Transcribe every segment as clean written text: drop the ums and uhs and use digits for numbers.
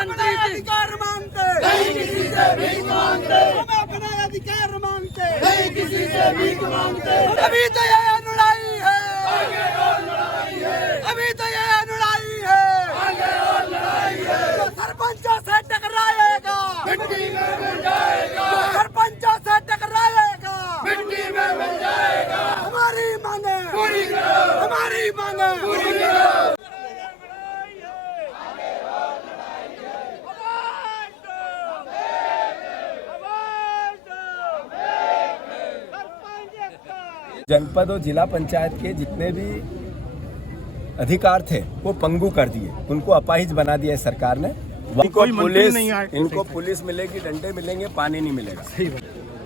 मुख्यमंत्री अधिकार मांगते नहीं किसी से भीख मांगते, हम अपना अधिकार मांगते नहीं किसी से भीख मांगते। अभी तो ये लड़ाई है, आगे और लड़ाई है, अभी तो ये लड़ाई है, आगे और लड़ाई है। जो सरपंचों से टकराएगा मिट्टी में मिल जाएगा, सरपंचों से टकराएगा मिट्टी में मिल जाएगा। हमारी मांगे पूरी करो, हमारी मांगे पूरी करो। जनपद और जिला पंचायत के जितने भी अधिकार थे वो पंगु कर दिए, उनको अपाहिज बना दिया है सरकार ने। इनको पुलिस मिलेगी, डंडे मिलेंगे, पानी नहीं मिलेगा।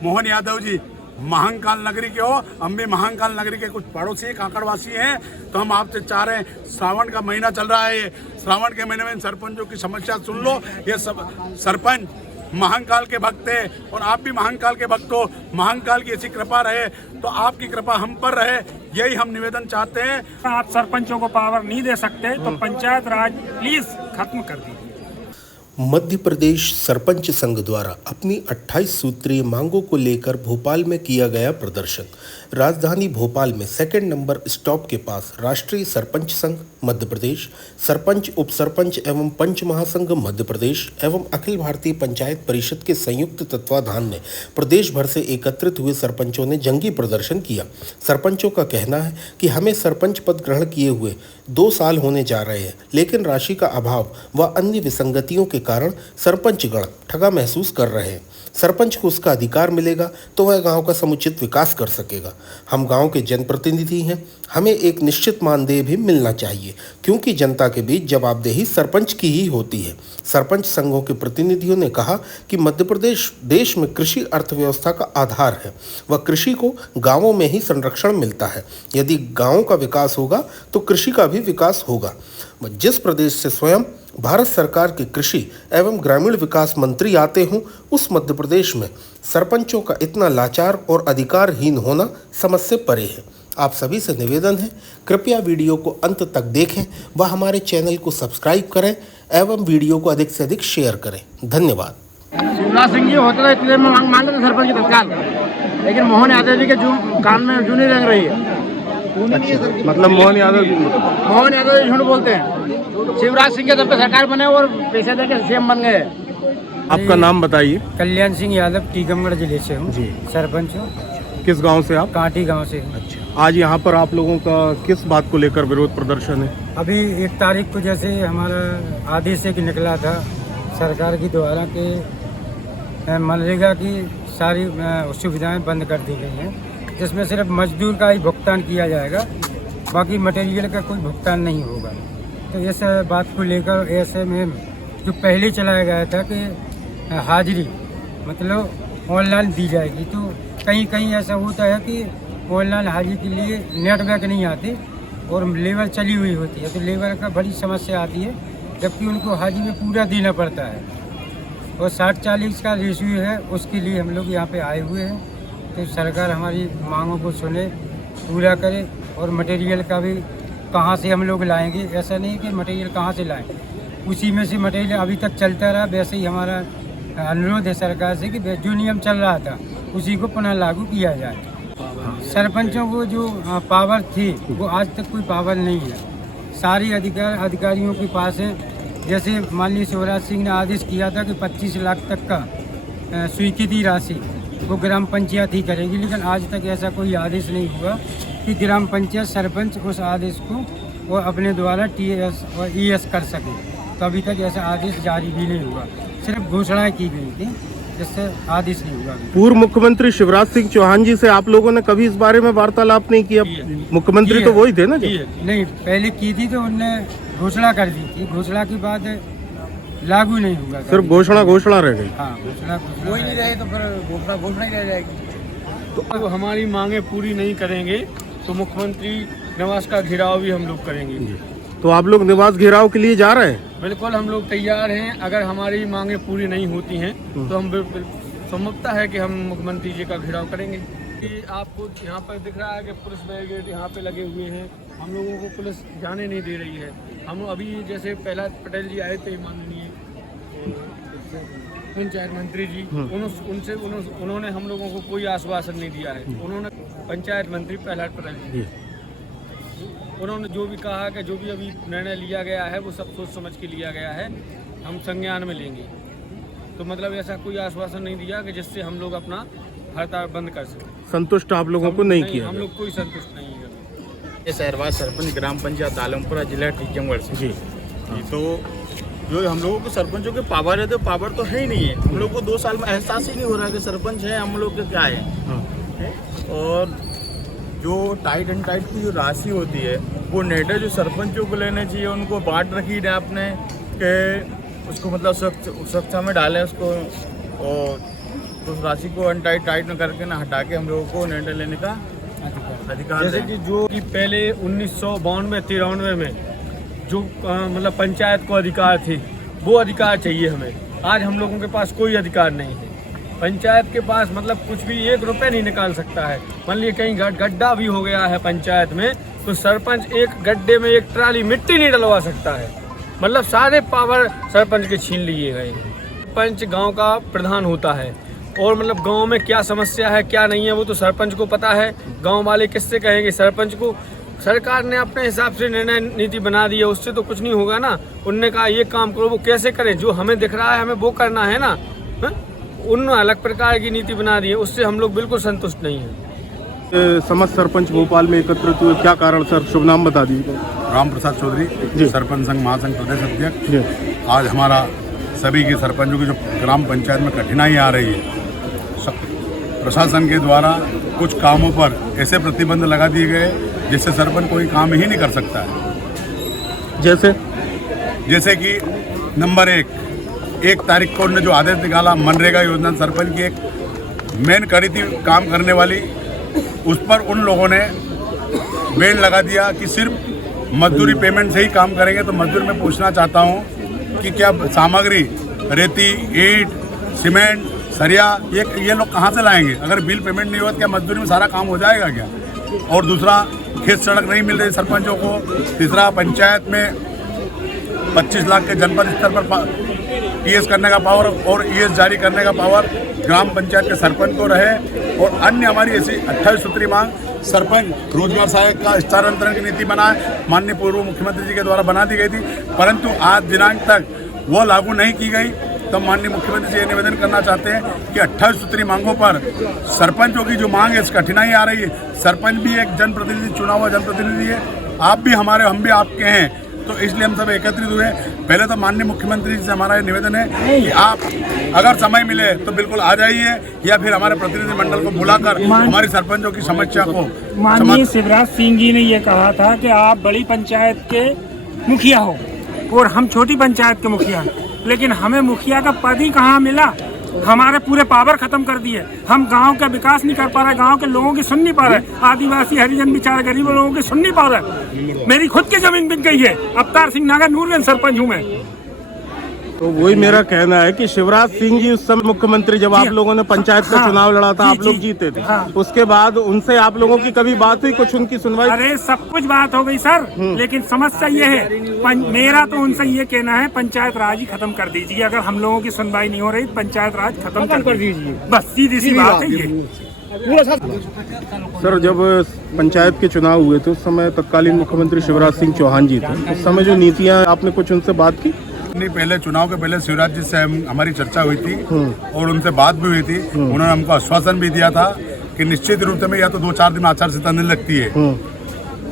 मोहन यादव जी महाकाल नगरी के हो, हम भी महाकाल नगरी के कुछ पड़ोसी काकड़वासी हैं, तो हम आपसे चाह रहे हैं, श्रावण का महीना चल रहा है, श्रावण के महीने में सरपंचों की समस्या सुन लो। ये सब सरपंच महाकाल के भक्त है और आप भी महाकाल के भक्त हो। महाकाल की ऐसी कृपा रहे तो आपकी कृपा हम पर रहे, यही हम निवेदन चाहते हैं। आप सरपंचों को पावर नहीं दे सकते तो पंचायत राज प्लीज खत्म कर दीजिए। मध्य प्रदेश सरपंच संघ द्वारा अपनी 28 सूत्रीय मांगों को लेकर भोपाल में किया गया प्रदर्शन। राजधानी भोपाल में सेकंड नंबर स्टॉप के पास राष्ट्रीय सरपंच संघ मध्य प्रदेश, सरपंच उप सरपंच एवं पंच महासंघ मध्य प्रदेश एवं अखिल भारतीय पंचायत परिषद के संयुक्त तत्वाधान में प्रदेश भर से एकत्रित हुए सरपंचों ने जंगी प्रदर्शन किया। सरपंचों का कहना है कि हमें सरपंच पद ग्रहण किए हुए 2 साल होने जा रहे हैं, लेकिन राशि का अभाव व अन्य विसंगतियों के कारण सरपंचगण ठगा महसूस कर रहे हैं। सरपंच को उसका अधिकार मिलेगा तो वह गांव का समुचित विकास कर सकेगा। हम गांव के जनप्रतिनिधि हैं, हमें एक निश्चित मानदेय भी मिलना चाहिए, क्योंकि जनता के बीच जवाबदेही सरपंच की ही होती है। सरपंच संघों के प्रतिनिधियों ने कहा कि मध्य प्रदेश देश में कृषि अर्थव्यवस्था का आधार है व कृषि को गाँवों में ही संरक्षण मिलता है। यदि गाँव का विकास होगा तो कृषि का भी विकास होगा। जिस प्रदेश से स्वयं भारत सरकार के कृषि एवं ग्रामीण विकास मंत्री आते हों, उस मध्य प्रदेश में सरपंचों का इतना लाचार और अधिकारहीन होना समझ से परे है। आप सभी से निवेदन है, कृपया वीडियो को अंत तक देखें व हमारे चैनल को सब्सक्राइब करें एवं वीडियो को अधिक से अधिक शेयर करें। धन्यवाद। शिवराज सिंह जी होते इसलिए मान लेते सरपंच के तत्काल, लेकिन मोहन यादव जी के जो कान में जूनी रंग रही है। अच्छा, मतलब मोहन यादव जी झूठ बोलते हैं। शिवराज सिंह के जब पे सरकार बने और पैसे देके सीएम बन गए। आपका नाम बताइए। कल्याण सिंह यादव, टीकमगढ़ जिले से हूँ जी, सरपंच हूँ। किस गांव से आप? कांटी गांव से। अच्छा, आज यहाँ पर आप लोगों का किस बात को लेकर विरोध प्रदर्शन है? अभी 1 तारीख को जैसे हमारा आदेश एक निकला था सरकार की द्वारा कि मनरेगा की सारी सुविधाएं बंद कर दी गई हैं, जिसमें सिर्फ मजदूर का ही भुगतान किया जाएगा, बाकी मटेरियल का कोई भुगतान नहीं होगा। तो इस बात को लेकर ऐसे में जो पहले चलाया गया था कि हाजिरी मतलब ऑनलाइन दी जाएगी, तो कहीं कहीं ऐसा होता है कि ऑनलाइन हाजिरी के लिए नेटवर्क नहीं आते और लेबर चली हुई होती है, तो लेबर का बड़ी समस्या आती है, जबकि उनको हाजिरी में पूरा देना पड़ता है। और 60-40 का रेशियो है, उसके लिए हम लोग यहाँ पे आए हुए हैं। तो सरकार हमारी मांगों को सुने, पूरा करे और मटेरियल का भी कहाँ से हम लोग लाएंगे, ऐसा नहीं कि मटेरियल कहाँ से लाएं, उसी में से मटेरियल अभी तक चलता रहा। वैसे ही हमारा अनुरोध है सरकार से कि जो नियम चल रहा था उसी को पुनः लागू किया जाए। सरपंचों को जो पावर थी वो आज तक कोई पावर नहीं है, सारी अधिकारियों के पास है। जैसे माननीय शिवराज सिंह ने आदेश किया था कि 25 लाख तक का स्वीकृति राशि वो ग्राम पंचायत ही करेगी, लेकिन आज तक ऐसा कोई आदेश नहीं हुआ कि ग्राम पंचायत सरपंच उस आदेश को वो अपने द्वारा TS और ES कर सके। तो अभी तक ऐसा आदेश जारी भी नहीं हुआ, सिर्फ घोषणाएं की गई थी, जिससे आदेश नहीं हुआ। पूर्व मुख्यमंत्री शिवराज सिंह चौहान जी से आप लोगों ने कभी इस बारे में वार्तालाप नहीं किया? मुख्यमंत्री तो वही थे ना जी? नहीं, पहले की थी तो उनने घोषणा कर दी थी, घोषणा के बाद लागू नहीं हुआ, सिर्फ घोषणा रह गई। हाँ, घोषणा कोई नहीं रहे तो फिर घोषणा ही रह जाएगी। तो हमारी मांगे पूरी नहीं करेंगे तो मुख्यमंत्री निवास का घेराव भी हम लोग करेंगे। तो आप लोग निवास घेराव के लिए जा रहे हैं? बिल्कुल, हम लोग तैयार हैं। अगर हमारी मांगे पूरी नहीं होती हैं तो हम संभवतः है कि हम मुख्यमंत्री जी का घेराव करेंगे। कि आपको यहाँ पर दिख रहा है कि पुलिस बैरिकेड यहाँ पे लगे हुए हैं, हम लोगों को पुलिस जाने नहीं दे रही है। हम अभी जैसे प्रहलाद पटेल जी आए थे माननीय, पंचायत मंत्री जी उन्होंने हम लोगों को कोई आश्वासन नहीं दिया है। उन्होंने पंचायत मंत्री प्रहलाद पटेल जी उन्होंने जो भी कहा कि जो भी अभी निर्णय लिया गया है वो सब सोच समझ के लिया गया है, हम संज्ञान में लेंगे। तो मतलब ऐसा कोई आश्वासन नहीं दिया कि जिससे हम लोग अपना हड़ताल बंद कर सकें। संतुष्ट आप लोगों को नहीं किया? हम लोग कोई संतुष्ट नहीं है। ये शहरवाज सरपंच ग्राम पंचायत आलमपुरा जिला टीकमगढ़ से जी। तो जो हम लोगों को सरपंचों के पावर है तो पावर तो है ही नहीं है। हम लोग को 2 साल में एहसास ही नहीं हो रहा कि सरपंच है हम लोग के क्या है। और जो टाइट एंड टाइट की जो राशि होती है वो नेटा जो सरपंचों को लेने चाहिए उनको बांट रखी है आपने कि उसको मतलब सुरक्षा में डालें उसको, और उस राशि को अनटाइट टाइट न करके ना हटा के हम लोगों को नेटा लेने का अधिकार जैसे कि जो कि पहले 1992-93 में जो मतलब पंचायत को अधिकार थे वो अधिकार चाहिए हमें। आज हम लोगों के पास कोई अधिकार नहीं है। पंचायत के पास मतलब कुछ भी 1 रुपये नहीं निकाल सकता है। मान लीजिए कहीं गड्ढा भी हो गया है पंचायत में तो सरपंच एक गड्ढे में 1 ट्राली मिट्टी नहीं डलवा सकता है। मतलब सारे पावर सरपंच के छीन लिए गए। सरपंच गांव का प्रधान होता है और मतलब गांव में क्या समस्या है क्या नहीं है वो तो सरपंच को पता है। गांव वाले किससे कहेंगे? सरपंच को। सरकार ने अपने हिसाब से निर्णय नीति बना दी है, उससे तो कुछ नहीं होगा ना। उनने कहा ये काम करो, वो कैसे करें? जो हमें दिख रहा है हमें वो करना है ना। उन्होंने अलग प्रकार की नीति बना दी है, उससे हम लोग बिल्कुल संतुष्ट नहीं हैं। समस्त सरपंच भोपाल में एकत्रित हुए, क्या कारण सर? शुभ नाम बता दीजिए। राम प्रसाद चौधरी, सरपंच संघ महासंघ प्रदेश अध्यक्ष। आज हमारा सभी के सरपंचों की जो ग्राम पंचायत में कठिनाई आ रही है, प्रशासन के द्वारा कुछ कामों पर ऐसे प्रतिबंध लगा दिए गए जिससे सरपंच कोई काम ही नहीं कर सकता है। जैसे कि नंबर 1 तारीख को उन्होंने जो आदेश निकाला मनरेगा योजना सरपंच की एक मेन कड़ी थी काम करने वाली, उस पर उन लोगों ने बैन लगा दिया कि सिर्फ मजदूरी पेमेंट से ही काम करेंगे। तो मजदूर में पूछना चाहता हूं कि क्या सामग्री रेती, ईंट, सीमेंट, सरिया ये लोग कहां से लाएंगे? अगर बिल पेमेंट नहीं हुआ तो क्या मजदूरी में सारा काम हो जाएगा क्या? और दूसरा, खेत सड़क नहीं मिल रही सरपंचों को। तीसरा, पंचायत में 25 लाख के जनपद स्तर पर पीएस करने का पावर और ईएस जारी करने का पावर ग्राम पंचायत के सरपंच को रहे। और अन्य हमारी ऐसी 28 सूत्री मांग, सरपंच रोजगार सहायक का स्थानांतरण की नीति बनाए, माननीय पूर्व मुख्यमंत्री जी के द्वारा बना दी गई थी, परंतु आज दिनांक तक वो लागू नहीं की गई। तो माननीय मुख्यमंत्री जी ये निवेदन करना चाहते हैं कि 28 सूत्री मांगों पर सरपंचों की जो मांग है, इस कठिनाई आ रही है। सरपंच भी एक जनप्रतिनिधि, चुना हुआ जनप्रतिनिधि है, आप भी हमारे, हम भी आपके हैं, तो इसलिए हम सब एकत्रित हुए। पहले तो माननीय मुख्यमंत्री जी से हमारा ये निवेदन है कि आप अगर समय मिले तो बिल्कुल आ जाइए, या फिर हमारे प्रतिनिधि मंडल को बुलाकर हमारी सरपंचों की समस्या को। माननीय शिवराज सिंह जी ने ये कहा था कि आप बड़ी पंचायत के मुखिया हो और हम छोटी पंचायत के मुखिया हैं, लेकिन हमें मुखिया का पद ही कहाँ मिला। हमारे पूरे पावर खत्म कर दिए। हम गांव का विकास नहीं कर पा रहे, गांव के लोगों की सुन नहीं पा रहे, आदिवासी हरिजन बेचारे गरीब लोगों की सुन नहीं पा रहे। मेरी खुद की जमीन बिक गई है। अवतार सिंह नगर नूरगंज सरपंच हूँ मैं। तो वही मेरा कहना है कि शिवराज सिंह जी उस समय मुख्यमंत्री, जब आप लोगों ने पंचायत का चुनाव लड़ा था, आप लोग जीते थे, उसके बाद उनसे आप लोगों की कभी बात हुई, कुछ उनकी सुनवाई? अरे सब कुछ बात हो गई सर, लेकिन समस्या ये है, मेरा तो उनसे ये कहना है पंचायत राज ही खत्म कर दीजिए। अगर हम लोगों की सुनवाई नहीं हो रही, पंचायत राज खत्म कर दीजिए, बस सीधी सी बात है ये। सर, जब पंचायत के चुनाव हुए थे उस समय तत्कालीन मुख्यमंत्री शिवराज सिंह चौहान जी थे, उस समय जो नीतियाँ, आपने कुछ उनसे बात की? नहीं, पहले चुनाव के पहले शिवराज जी से हमारी चर्चा हुई थी और उनसे बात भी हुई थी। उन्होंने हमको आश्वासन भी दिया था कि निश्चित रूप से मैं या तो 2-4 दिन में आचार संहिता नहीं लगती है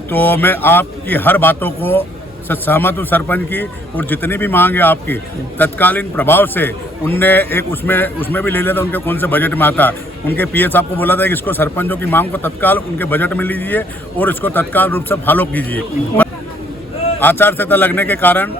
तो मैं आपकी हर बातों को सहमत हूँ सरपंच की, और जितनी भी मांग है आपकी तत्कालीन प्रभाव से उनने एक उसमें भी ले लिया था, उनके कौन से बजट में आता। उनके पीएस आपको बोला था कि इसको सरपंचों की मांग को तत्काल उनके बजट में लीजिए और इसको तत्काल रूप से फॉलो कीजिए। आचार संहिता लगने के कारण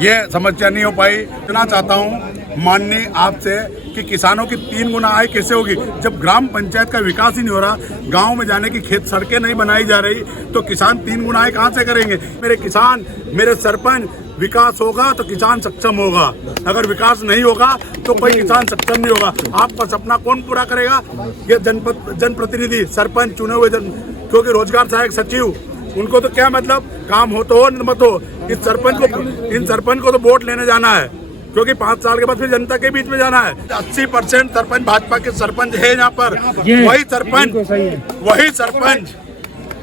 ये समस्या नहीं हो पाई। इतना चाहता हूँ माननीय आपसे कि किसानों की 3 गुना आय कैसे होगी जब ग्राम पंचायत का विकास ही नहीं हो रहा, गांव में जाने की खेत सड़कें नहीं बनाई जा रही, तो किसान 3 गुना आय कहाँ से करेंगे? मेरे किसान, मेरे सरपंच, विकास होगा तो किसान सक्षम होगा, अगर विकास नहीं होगा तो कोई किसान सक्षम नहीं होगा। आपका सपना कौन पूरा करेगा? ये जनप्रतिनिधि, सरपंच, चुने हुए क्योंकि रोजगार सहायक सचिव, उनको तो क्या मतलब, काम हो तो हो मत हो, इन सरपंच को तो वोट लेने जाना है, क्योंकि 5 साल के बाद फिर जनता के बीच में जाना है। 80% सरपंच भाजपा के सरपंच है यहाँ पर।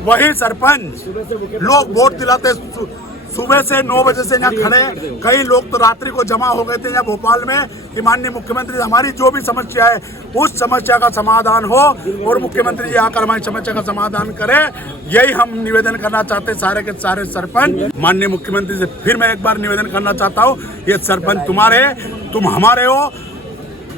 वही सरपंच लोग वोट दिलाते। सुबह से 9 बजे से यहाँ खड़े, कई लोग तो रात्रि को जमा हो गए थे यहाँ भोपाल में कि माननीय मुख्यमंत्री हमारी जो भी समस्या है उस समस्या का समाधान हो और मुख्यमंत्री जी आकर हमारी समस्या का समाधान करें। यही हम निवेदन करना चाहते हैं सारे के सारे सरपंच। माननीय मुख्यमंत्री से फिर मैं एक बार निवेदन करना चाहता हूँ, ये सरपंच तुम्हारे, तुम हमारे हो।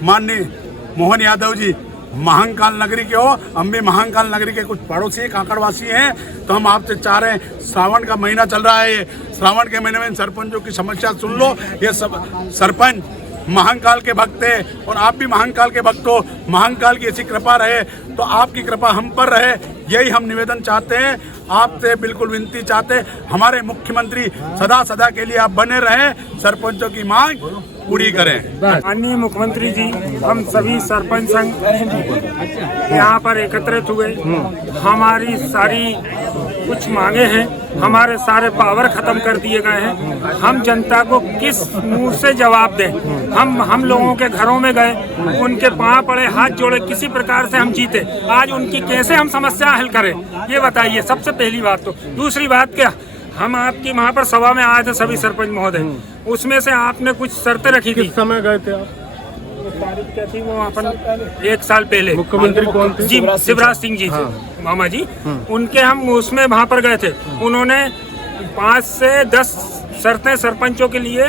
माननीय मोहन यादव जी महाकाल नगरी के हो, हम भी महाकाल नगरी के कुछ पड़ोसी काकड़वासी हैं, तो हम आपसे चाह रहे हैं, श्रावण का महीना चल रहा है, श्रावण के महीने में सरपंचों की समस्या सुन लो। ये सब सरपंच महाकाल के भक्त हैं और आप भी महाकाल के भक्त हो। महाकाल की ऐसी कृपा रहे तो आपकी कृपा हम पर रहे, यही हम निवेदन चाहते हैं, आपसे बिल्कुल विनती चाहते हैं। हमारे मुख्यमंत्री सदा सदा के लिए आप बने रहें, सरपंचों की मांग पूरी करें। माननीय मुख्यमंत्री जी, हम सभी सरपंच संघ यहाँ पर एकत्रित हुए। हमारी सारी कुछ मांगे हैं, हमारे सारे पावर खत्म कर दिए गए हैं। हम जनता को किस मुंह से जवाब दें? हम लोगों के घरों में गए, उनके पांव पड़े, हाथ जोड़े, किसी प्रकार से हम जीते। आज उनकी कैसे हम समस्या हल करें, ये बताइए। सबसे पहली बात तो। दूसरी बात क्या, हम आपकी वहाँ पर सभा में आए थे सभी सरपंच महोदय, उसमें से आपने कुछ शर्तें रखी थी। किस समय गए थे आप? तारीख क्या थी वो? अपन 1 साल पहले। मुख्यमंत्री कौन थे? जी, शिवराज सिंह जी थे मामा जी। उनके हम उसमें वहाँ पर गए थे। उन्होंने 5 से 10 शर्तें सरपंचों के लिए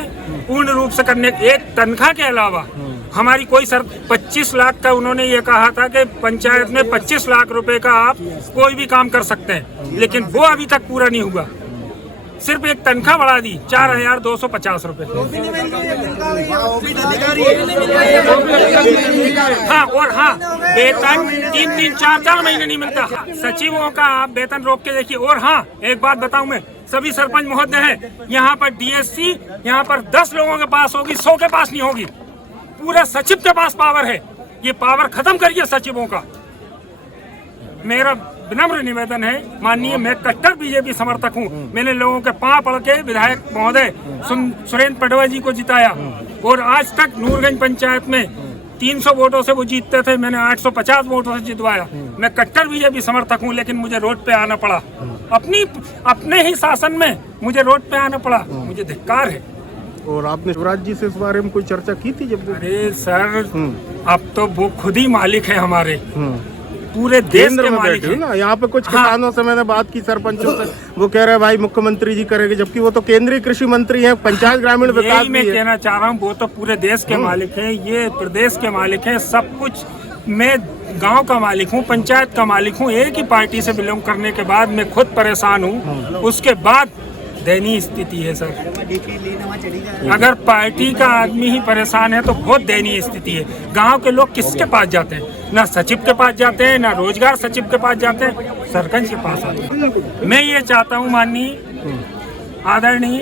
पूर्ण रूप से करने, एक तनख्वाह के अलावा हमारी कोई शर्त 25 लाख का उन्होंने ये कहा था कि पंचायत में 25 लाख रुपए का आप कोई भी काम कर सकते हैं, लेकिन वो अभी तक पूरा नहीं हुआ। सिर्फ एक तनख्वाह बढ़ा दी 4,250 रुपए। हाँ, और हाँ, वेतन 3-3, 4-4 महीने नहीं मिलता। सचिवों का आप वेतन रोक के देखिए। और हाँ, एक बात बताऊं मैं, सभी सरपंच महोदय हैं, यहाँ पर डीएससी यहाँ पर 10 लोगों के पास होगी, 100 के पास नहीं होगी। पूरे सचिव के पास पावर है। ये पावर खत्म करिए सचिवों का। मेरा विनम्र निवेदन है माननीय, मैं कट्टर बीजेपी समर्थक हूँ। मैंने लोगों के पांव पड़ के विधायक महोदय सुरेंद्र पटवा जी को जिताया और आज तक नूरगंज पंचायत में 300 वोटों से वो जीतते थे, मैंने 850 वोटों से जितवाया। मैं कट्टर बीजेपी समर्थक हूँ, लेकिन मुझे रोड पे आना पड़ा। अपने ही शासन में मुझे रोड पे आना पड़ा, मुझे धिक्कार है। और आपने शिवराज जी से इस बारे में कोई चर्चा की थी जब? अरे सर, अब तो वो खुद ही मालिक है हमारे, पूरे देश के मालिक है ना। यहाँ पे कुछ किसानों से मैंने बात की, सरपंचों से, वो कह रहे हैं भाई मुख्यमंत्री जी करेंगे, जबकि वो तो केंद्रीय कृषि मंत्री हैं, पंचायत ग्रामीण विकास। मैं कहना चाह रहा हूँ, वो तो पूरे देश के मालिक है, ये प्रदेश के मालिक है, सब कुछ। मैं गांव का मालिक हूँ, पंचायत का मालिक हूँ। एक ही पार्टी से बिलोंग करने के बाद मैं खुद परेशान हूँ। उसके बाद दयनीय स्थिति है सर। अगर पार्टी का आदमी ही परेशान है तो बहुत दयनीय स्थिति है। गांव के लोग किसके पास जाते हैं? ना सचिव के पास जाते हैं, ना रोजगार सचिव के पास जाते हैं, सरपंच के पास आते हैं। मैं ये चाहता हूँ माननीय आदरणीय,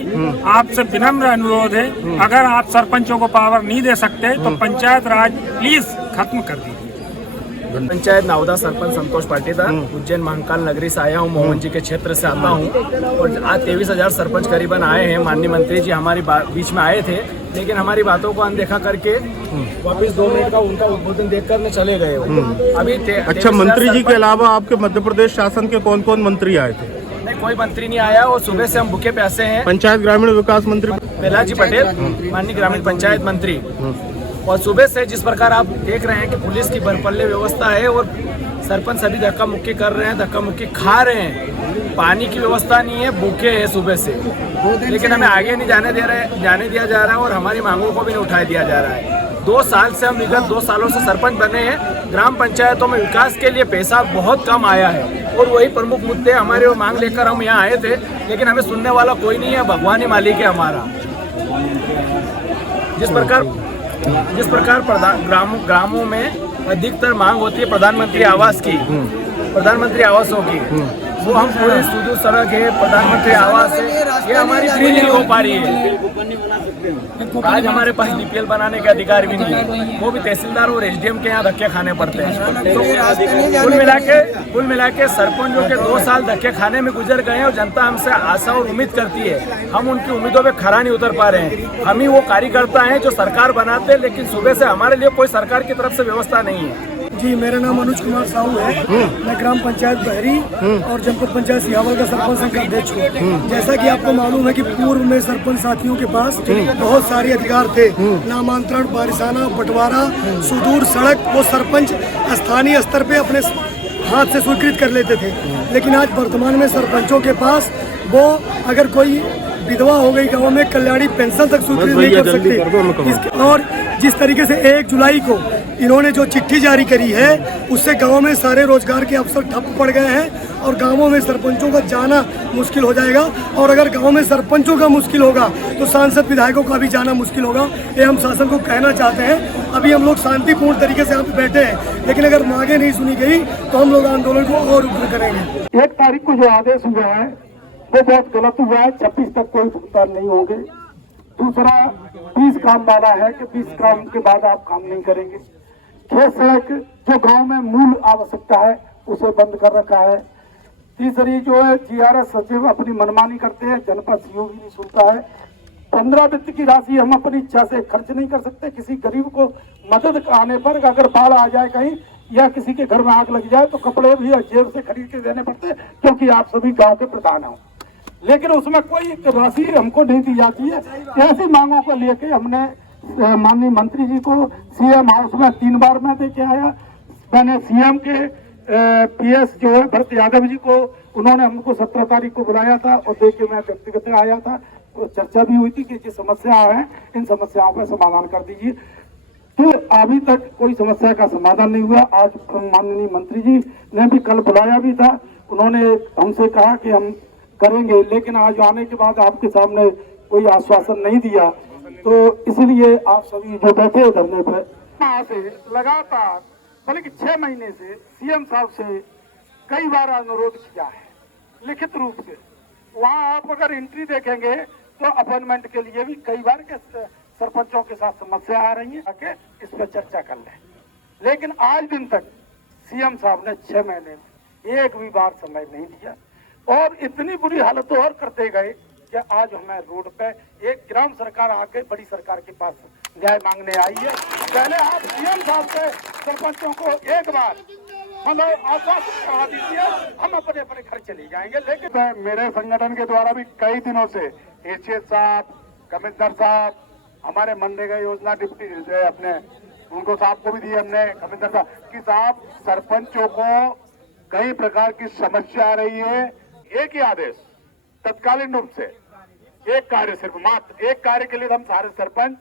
आपसे विनम्र अनुरोध है, अगर आप सरपंचों को पावर नहीं दे सकते तो पंचायत राज प्लीज खत्म कर दीजिए। पंचायत नावदा सरपंच संतोष पाटीदार, उज्जैन महाकाल नगरी से आया हूँ, मोहन जी के क्षेत्र से आता हूँ। और आज 23,000 सरपंच करीबन आए हैं। माननीय मंत्री जी हमारी बीच में आए थे, लेकिन हमारी बातों को अनदेखा करके वापस 2 मिनट का उनका उद्बोधन देखकर चले गए। अभी अच्छा, मंत्री जी के अलावा आपके मध्य प्रदेश शासन के कौन कौन मंत्री आए थे? नहीं, कोई मंत्री नहीं आया और सुबह से हम भूखे प्यासे हैं। पंचायत ग्रामीण विकास मंत्री प्रहलाद जी पटेल, माननीय ग्रामीण पंचायत मंत्री। और सुबह से जिस प्रकार आप देख रहे हैं कि पुलिस की बरपल्ले व्यवस्था है और सरपंच सभी धक्का मुक्की कर रहे हैं, धक्का मुक्की खा रहे हैं। पानी की व्यवस्था नहीं है, भूखे हैं सुबह से, लेकिन हमें आगे नहीं जाने दिया जा रहा है और हमारी मांगों को भी नहीं उठाया दिया जा रहा है। 2 साल से हम विगत 2 सालों से सरपंच बने हैं। ग्राम पंचायतों में विकास के लिए पैसा बहुत कम आया है और वही प्रमुख मुद्दे हमारे वो मांग लेकर हम यहाँ आए थे, लेकिन हमें सुनने वाला कोई नहीं है। भगवान ही मालिक है हमारा। जिस प्रकार ग्रामों में अधिकतर मांग होती है प्रधानमंत्री आवास की, प्रधानमंत्री आवासों की, वो हम पूरी सुदूर सड़क है, प्रधानमंत्री आवास है, ये हमारी पूरी नहीं हो पा रही है। आज हमारे पास बीपीएल बनाने का अधिकार भी नहीं है, वो भी तहसीलदार और एसडीएम के यहाँ धक्के खाने पड़ते हैं। तो कुल मिला के सरपंचों के 2 साल धक्के खाने में गुजर गए हैं और जनता हमसे आशा और उम्मीद करती है। हम उनकी उम्मीदों पे खरा नहीं उतर पा रहे हैं। हम ही वो कार्यकर्ता हैं जो सरकार बनाते हैं, लेकिन सुबह से हमारे लिए कोई सरकार की तरफ से व्यवस्था नहीं है। जी, मेरा नाम अनुज कुमार साहू है। मैं ग्राम पंचायत बहरी और जनपद पंचायत सियावल का सरपंच संघ का अध्यक्ष हूँ। जैसा कि आपको मालूम है कि पूर्व में सरपंच साथियों के पास बहुत सारे अधिकार थे, नामांतरण, वारिसाना, बंटवारा, सुदूर सड़क, वो सरपंच स्थानीय स्तर पे अपने हाथ से स्वीकृत कर लेते थे। लेकिन आज वर्तमान में सरपंचों के पास वो अगर कोई विधवा हो गई गांव में, कल्याणी पेंशन तक स्वीकृत नहीं कर सकते। और जिस तरीके से 1 जुलाई को इन्होंने जो चिट्ठी जारी करी है, उससे गांव में सारे रोजगार के अवसर ठप पड़ गए हैं और गांवों में सरपंचों का जाना मुश्किल हो जाएगा। और अगर गांव में सरपंचों का मुश्किल होगा तो सांसद विधायकों का भी जाना मुश्किल होगा। ये हम शासन को कहना चाहते हैं। अभी हम लोग शांतिपूर्ण तरीके से यहाँ पे बैठे हैं, लेकिन अगर मांगे नहीं सुनी गई तो हम लोग आंदोलन को और उग्र करेंगे। 1 तारीख को जो आदेश हुआ है वो बहुत गलत हुआ है। 26 तक कोई भुगतान नहीं होंगे। दूसरा 20 काम वाला है कि 20 काम के बाद आप काम नहीं करेंगे। खेत सड़क जो गांव में मूल आवश्यकता है उसे बंद कर रखा है। तीसरी जो है जीआरएस सचिव अपनी मनमानी करते हैं, जनपद सीओ भी नहीं सुनता है। 15 वित्त की राशि हम अपनी इच्छा से खर्च नहीं कर सकते। किसी गरीब को मदद आने पर अगर बाढ़ आ जाए कहीं या किसी के घर में आग लग जाए तो कपड़े भी जेब से खरीद के देने पड़ते हैं, क्योंकि आप सभी गाँव के प्रधान हो। लेकिन उसमें कोई राशि हमको नहीं दी जाती है। ऐसी मांगों को लेके हमने माननीय मंत्री जी को सीएम हाउस में 3 बार मैं देके आया। मैंने सीएम के पीएस जो है भरत यादव जी को, उन्होंने हमको 17 तारीख को बुलाया था और देख के मैं व्यक्तिगत आया था। तो चर्चा भी हुई थी कि जो समस्याएं हैं इन समस्याओं का समाधान कर दीजिए। तो अभी तक कोई समस्या का समाधान नहीं हुआ। आज माननीय मंत्री जी ने भी कल बुलाया भी था, उन्होंने हमसे कहा कि हम करेंगे, लेकिन आज आने के बाद आपके सामने कोई आश्वासन नहीं दिया। तो इसलिए आप सभी जो बैठे हैं धरने पर, वहाँ से लगातार बल्कि 6 महीने से सीएम साहब से कई बार अनुरोध किया है लिखित रूप से। वहाँ आप अगर एंट्री देखेंगे तो अपॉइंटमेंट के लिए भी कई बार के सरपंचों के साथ समस्या आ रही है, आके इस पर चर्चा कर लें। लेकिन आज दिन तक सीएम साहब ने 6 महीने में एक भी बार समय नहीं दिया और इतनी बुरी हालत और करते गए कि आज हमें रोड पे एक ग्राम सरकार आके बड़ी सरकार के पास न्याय मांगने आई है। पहले आप सीएम साहब से सरपंचों को एक बार मतलब आश्वासन करा दीजिए, हम अपने अपने घर चले जाएंगे। लेकिन मेरे संगठन के द्वारा भी कई दिनों से एचएस साहब, कमिश्नर साहब, हमारे मनरेगा योजना डिप्टी अपने उनको साहब को भी दी हमने, कमिश्नर साहब कि साहब सरपंचों को कई प्रकार की समस्या आ रही है। एक ही आदेश तत्कालीन रूप से, एक कार्य, सिर्फ मात्र एक कार्य के लिए हम सारे सरपंच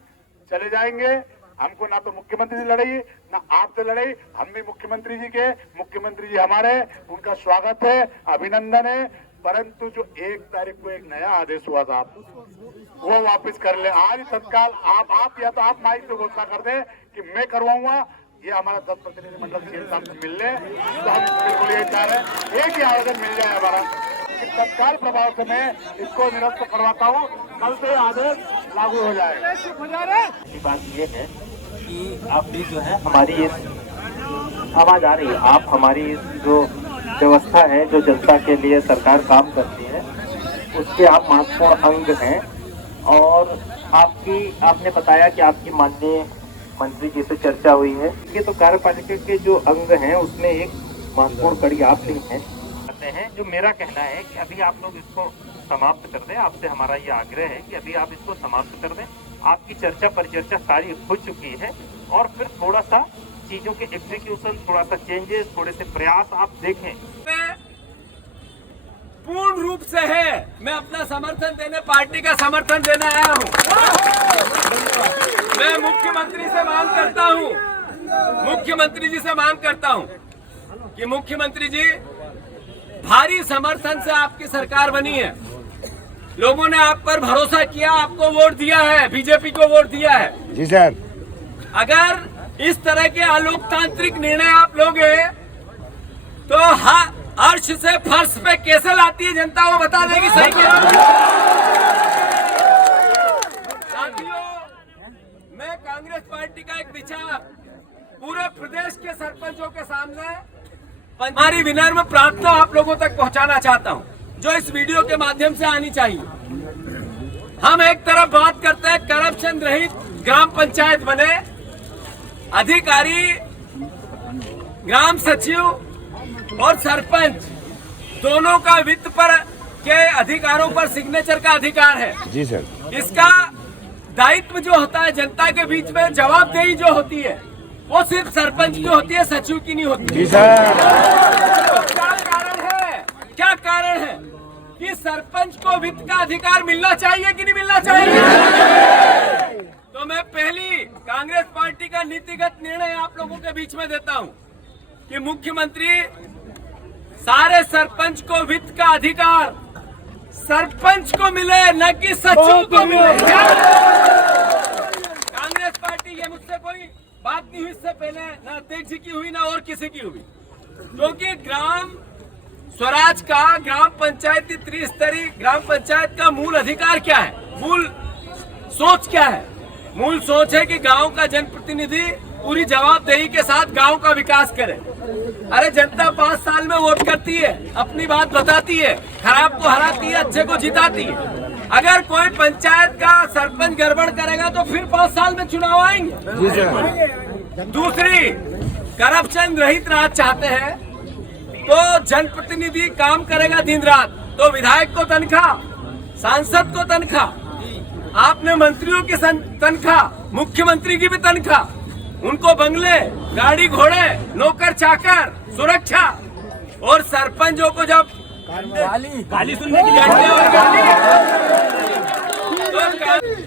चले जाएंगे। हमको ना तो मुख्यमंत्री से लड़ाई ना आपसे लड़ाई, हम भी मुख्यमंत्री जी के, मुख्यमंत्री जी हमारे, उनका स्वागत है, अभिनंदन है। परंतु जो 1 तारीख को एक नया आदेश हुआ था वो वापस कर ले। आज तत्काल आप या तो आप माइक पे घोषणा कर दे कि मैं करवाऊंगा, ये हमारा 10 प्रतिनिधिमंडल सीएम साहब से मिल ले, तो हम बिल्कुल ये चाह रहे हैं एक ही आवेदन मिल जाए हमारा, तत्काल प्रभाव से मैं इसको निरस्त करवाता हूँ। कल से आदेश लागू हो जाएगा। बात ये है कि आप भी जो है हमारी इस आवाज आ रही है, आप हमारी इस जो व्यवस्था है, जो जनता के लिए सरकार काम करती है, उसके आप महत्वपूर्ण अंग हैं। और आपने बताया कि आपकी माननीय मंत्री जी से चर्चा हुई है। ये तो कार्यपालिका के जो अंग हैं उसमें एक महत्वपूर्ण कड़ी आप भी हैं। जो मेरा कहना है कि अभी आप लोग इसको समाप्त कर दें। आपसे हमारा ये आग्रह है कि अभी आप इसको समाप्त कर दें। आपकी चर्चा परिचर्चा सारी हो चुकी है और फिर थोड़ा सा चीजों के एग्जीक्यूशन, थोड़ा सा चेंजेस, थोड़े से प्रयास आप देखें। पूर्ण रूप से है, मैं अपना समर्थन देने, पार्टी का समर्थन देने आया हूँ। मैं मुख्यमंत्री से मांग करता हूँ, मुख्यमंत्री जी से मांग करता हूँ कि मुख्यमंत्री जी, भारी समर्थन से आपकी सरकार बनी है, लोगों ने आप पर भरोसा किया, आपको वोट दिया है, बीजेपी को वोट दिया है। जी सर, अगर इस तरह के अलोकतांत्रिक निर्णय आप लोगे तो अर्श से फर्श पे कैसे लाती है जनता, वो बता देगी। सही कह रहा हूं साथियों। पार्टी का एक विचार पूरे प्रदेश के सरपंचों के सामने हमारी विनम्र प्रार्थना आप लोगों तक पहुंचाना चाहता हूं, जो इस वीडियो के माध्यम से आनी चाहिए। हम एक तरफ बात करते हैं करप्शन रहित ग्राम पंचायत बने, अधिकारी ग्राम सचिव और सरपंच दोनों का वित्त पर के अधिकारों पर सिग्नेचर का अधिकार है। जी सर। इसका दायित्व जो होता है जनता के बीच में जवाबदेही जो होती है वो सिर्फ सरपंच की होती है, सचिव की नहीं होती। जी सर। तो क्या कारण है कि सरपंच को वित्त का अधिकार मिलना चाहिए कि नहीं मिलना चाहिए? तो मैं पहली कांग्रेस पार्टी का नीतिगत निर्णय आप लोगों के बीच में देता हूं कि मुख्यमंत्री सारे सरपंच को वित्त का अधिकार सरपंच को मिले, न कि सचिव को मिले। कांग्रेस पार्टी ये मुझसे कोई बात नहीं हुई इससे पहले, न अध्यक्ष जी की हुई ना और किसी की हुई, क्योंकि ग्राम स्वराज का, ग्राम पंचायती त्रिस्तरीय ग्राम पंचायत का मूल अधिकार क्या है, मूल सोच क्या है? मूल सोच है कि गांव का जनप्रतिनिधि पूरी जवाबदेही के साथ गांव का विकास करे। अरे जनता 5 साल में वोट करती है, अपनी बात बताती है, खराब को हराती है, अच्छे को जिताती है। अगर कोई पंचायत का सरपंच गड़बड़ करेगा तो फिर 5 साल में चुनाव आएंगे। दूसरी, करप्शन रहित राज चाहते हैं तो जनप्रतिनिधि काम करेगा दिन रात, तो विधायक को तनख्वाह, सांसद को तनख्वाह, आपने मंत्रियों की तनख्वाह, मुख्यमंत्री की भी तनख्वाह, उनको बंगले, गाड़ी घोड़े, नौकर चाकर, सुरक्षा, और सरपंचों को जब गाली सुनने के लिए तो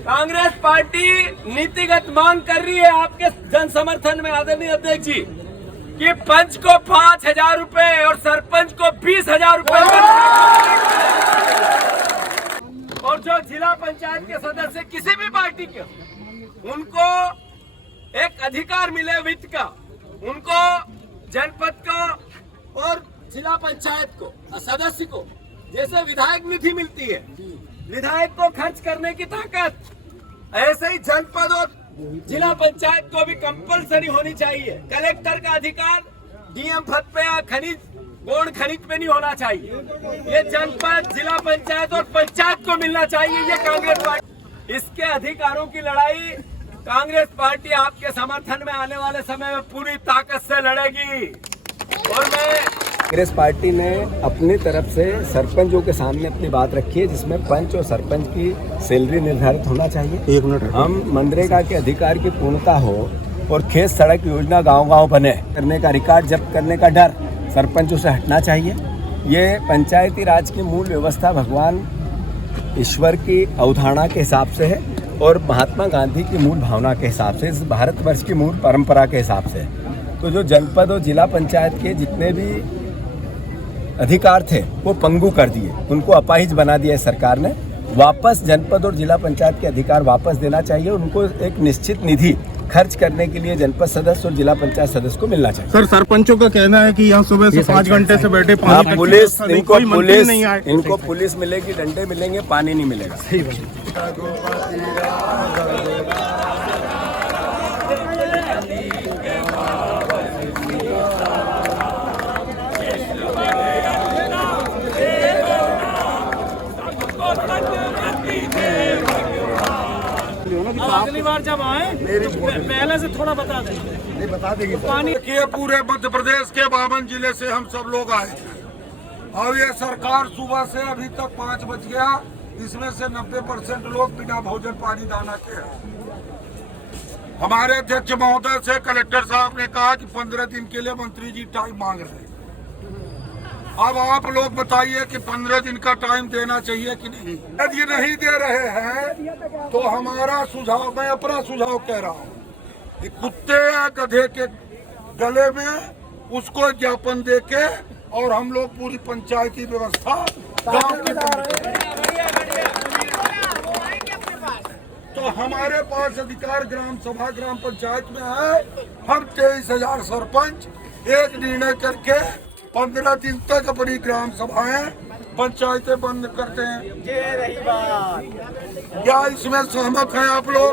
कांग्रेस पार्टी नीतिगत मांग कर रही है आपके जन समर्थन में, आदरणीय अध्यक्ष जी, कि पंच को 5,000 रुपए और सरपंच को 20,000 रुपए, और जो जिला पंचायत के सदस्य किसी भी पार्टी के, उनको एक अधिकार मिले वित्त का, उनको जनपद को और जिला पंचायत को सदस्य को जैसे विधायक निधि मिलती है, विधायक को खर्च करने की ताकत, ऐसे ही जनपद और जिला पंचायत को भी कंपलसरी होनी चाहिए। कलेक्टर का अधिकार डीएम पद पे या खनिज गोल्ड खनिज पे नहीं होना चाहिए, ये जनपद, जिला पंचायत और पंचायत को मिलना चाहिए। ये कांग्रेस पार्टी, इसके अधिकारों की लड़ाई कांग्रेस पार्टी आपके समर्थन में आने वाले समय में पूरी ताकत से लड़ेगी। और मैं कांग्रेस पार्टी ने अपनी तरफ से सरपंचों के सामने अपनी बात रखी है, जिसमें पंच और सरपंच की सैलरी निर्धारित होना चाहिए। 1 मिनट। हम मनरेगा के अधिकार की पूर्णता हो और खेत सड़क योजना गांव-गांव बने, करने का रिकॉर्ड जब्त करने का डर सरपंचों से हटना चाहिए। ये पंचायती राज की मूल व्यवस्था भगवान ईश्वर की अवधारणा के हिसाब से है और महात्मा गांधी की मूल भावना के हिसाब से, इस भारतवर्ष की मूल परंपरा के हिसाब से। तो जो जनपद और जिला पंचायत के जितने भी अधिकार थे वो पंगु कर दिए, उनको अपाहिज बना दिया सरकार ने। वापस जनपद और जिला पंचायत के अधिकार वापस देना चाहिए, उनको एक निश्चित निधि खर्च करने के लिए जनपद सदस्य और जिला पंचायत सदस्य को मिलना चाहिए। सर, सरपंचों का कहना है कि यहाँ सुबह से 5 घंटे से बैठे, इनको पुलिस मिलेगी, डंडे मिलेंगे, पानी नहीं मिलेगा। अगली बार जब आए पहले से थोड़ा बता देंगे, बता देंगे। पानी के पूरे मध्य प्रदेश के 52 जिले से हम सब लोग आए थे और ये सरकार सुबह से अभी तक 5 बज गया, इसमें से 90% लोग बिना भोजन पानी दाना के हैं। हमारे अध्यक्ष महोदय से कलेक्टर साहब ने कहा कि 15 दिन के लिए मंत्री जी टाइम मांग रहे हैं। अब आप लोग बताइए कि 15 दिन का टाइम देना चाहिए कि नहीं। यदि नहीं दे रहे हैं तो हमारा सुझाव, मैं अपना सुझाव कह रहा हूँ, कि कुत्ते या गधे के गले में उसको ज्ञापन दे के और हम लोग पूरी पंचायती व्यवस्था गाँव की तो हमारे पास अधिकार ग्राम सभा ग्राम पंचायत में है। हम 23,000 सरपंच एक निर्णय करके 15 दिन तक अपनी ग्राम सभाएं पंचायतें बंद करते हैं। ये रही बात। क्या इसमें सहमत हैं आप लोग?